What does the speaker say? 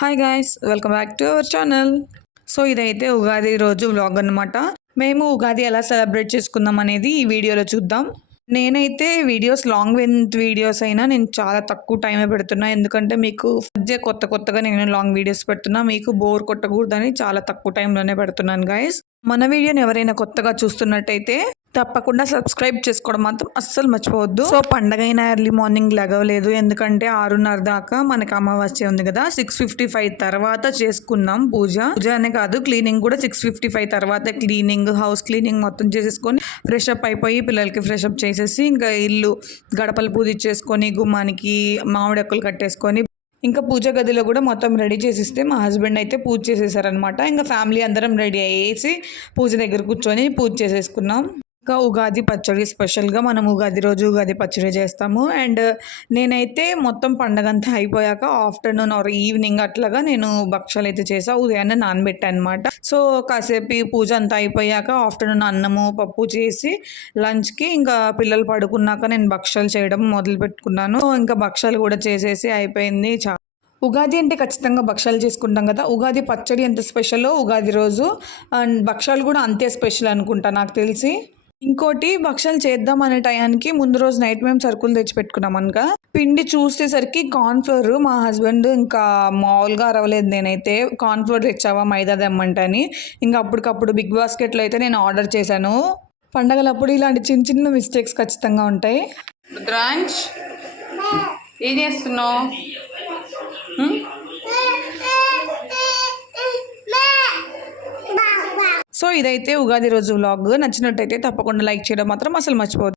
Hi guys, welcome back to our channel. So ఇదైతే ఉగాది రోజు vlog అనమాట. మేము ఉగాది ఎలా సెలబ్రేట్ చేసుకుందాం అనేది ఈ వీడియోలో చూద్దాం. నేనైతే లాంగ్ లెంత్ వీడియోస్ అయినా నేను చాలా తక్కువ టైమే పెడుతున్నా. ఎందుకంటే మీకు మధ్య కొత్తగా నేను లాంగ్ వీడియోస్ పెడుతున్నా. మీకు బోర్ కొట్టకూడదని చాలా తక్కువ టైంలోనే పెడుతున్నాను గైస్. మన వీడియోని ఎవరైనా కొత్తగా చూస్తున్నట్టయితే తప్పకుండా సబ్స్క్రైబ్ చేసుకోవడం మాత్రం అస్సలు మర్చిపోవద్దు. సో పండగైన ఎర్లీ మార్నింగ్ లెగవలేదు, ఎందుకంటే 6:30 దాకా మనకి అమావాస్య ఉంది కదా. 6:55 తర్వాత చేసుకున్నాం పూజ అనే కాదు, క్లీనింగ్ కూడా 6:55 తర్వాత క్లీనింగ్, హౌస్ క్లీనింగ్ మొత్తం చేసేసుకొని ఫ్రెష్ అప్ అయిపోయి పిల్లలకి ఫ్రెష్ అప్ చేసేసి ఇంకా ఇల్లు గడపలు పూజ చేసుకొని గుమ్మానికి మామిడక్కలు కట్టేసుకొని ఇంకా పూజ గదిలో కూడా మొత్తం రెడీ చేసిస్తే మా హస్బెండ్ అయితే పూజ చేసేసారనమాట. ఇంకా ఫ్యామిలీ అందరం రెడీ అయ్యేసి పూజ దగ్గర కూర్చొని పూజ చేసేసుకున్నాం. ఇంకా ఉగాది పచ్చడి స్పెషల్గా మనం ఉగాది రోజు ఉగాది పచ్చడి చేస్తాము. అండ్ నేనైతే మొత్తం పండగ అంతా అయిపోయాక ఆఫ్టర్నూన్ ఆర్ ఈవినింగ్ అట్లాగా నేను భక్షాలు అయితే చేసా. ఉదయాన్నే నానబెట్టా అనమాట. సో కాసేపు పూజ అంతా అయిపోయాక ఆఫ్టర్నూన్ అన్నము పప్పు చేసి లంచ్కి ఇంకా పిల్లలు పడుకున్నాక నేను భక్షాలు చేయడం మొదలు పెట్టుకున్నాను. ఇంకా భక్షాలు కూడా చేసేసి అయిపోయింది. ఉగాది అంటే ఖచ్చితంగా భక్షాలు చేసుకుంటాం కదా. ఉగాది పచ్చడి ఎంత స్పెషలో ఉగాది రోజు అండ్ భక్షాలు కూడా అంతే స్పెషల్ అనుకుంటా నాకు తెలిసి. ఇంకోటి భక్షాలు చేద్దాం అనే టయానికి ముందు రోజు నైట్ మేము సరుకులు తెచ్చి పెట్టుకున్నాం అనక. పిండి చూసేసరికి కార్న్ఫ్లోర్ మా హస్బెండ్ ఇంకా మామూలుగా అరవలేదు. నేనైతే కార్న్ఫ్లోర్ తెచ్చావా మైదా తెమ్మంటని ఇంకా అప్పటికప్పుడు బిగ్ బాస్కెట్లో అయితే నేను ఆర్డర్ చేశాను. పండగలప్పుడు ఇలాంటి చిన్న చిన్న మిస్టేక్స్ ఖచ్చితంగా ఉంటాయి. రుద్రాంశ్ ఏం చేస్తున్నావు? సో ఇదైతే ఉగాది రోజు వ్లాగ్. నచ్చినట్టయితే తప్పకుండా లైక్ చేయడం మాత్రం అసలు మర్చిపోవద్దు.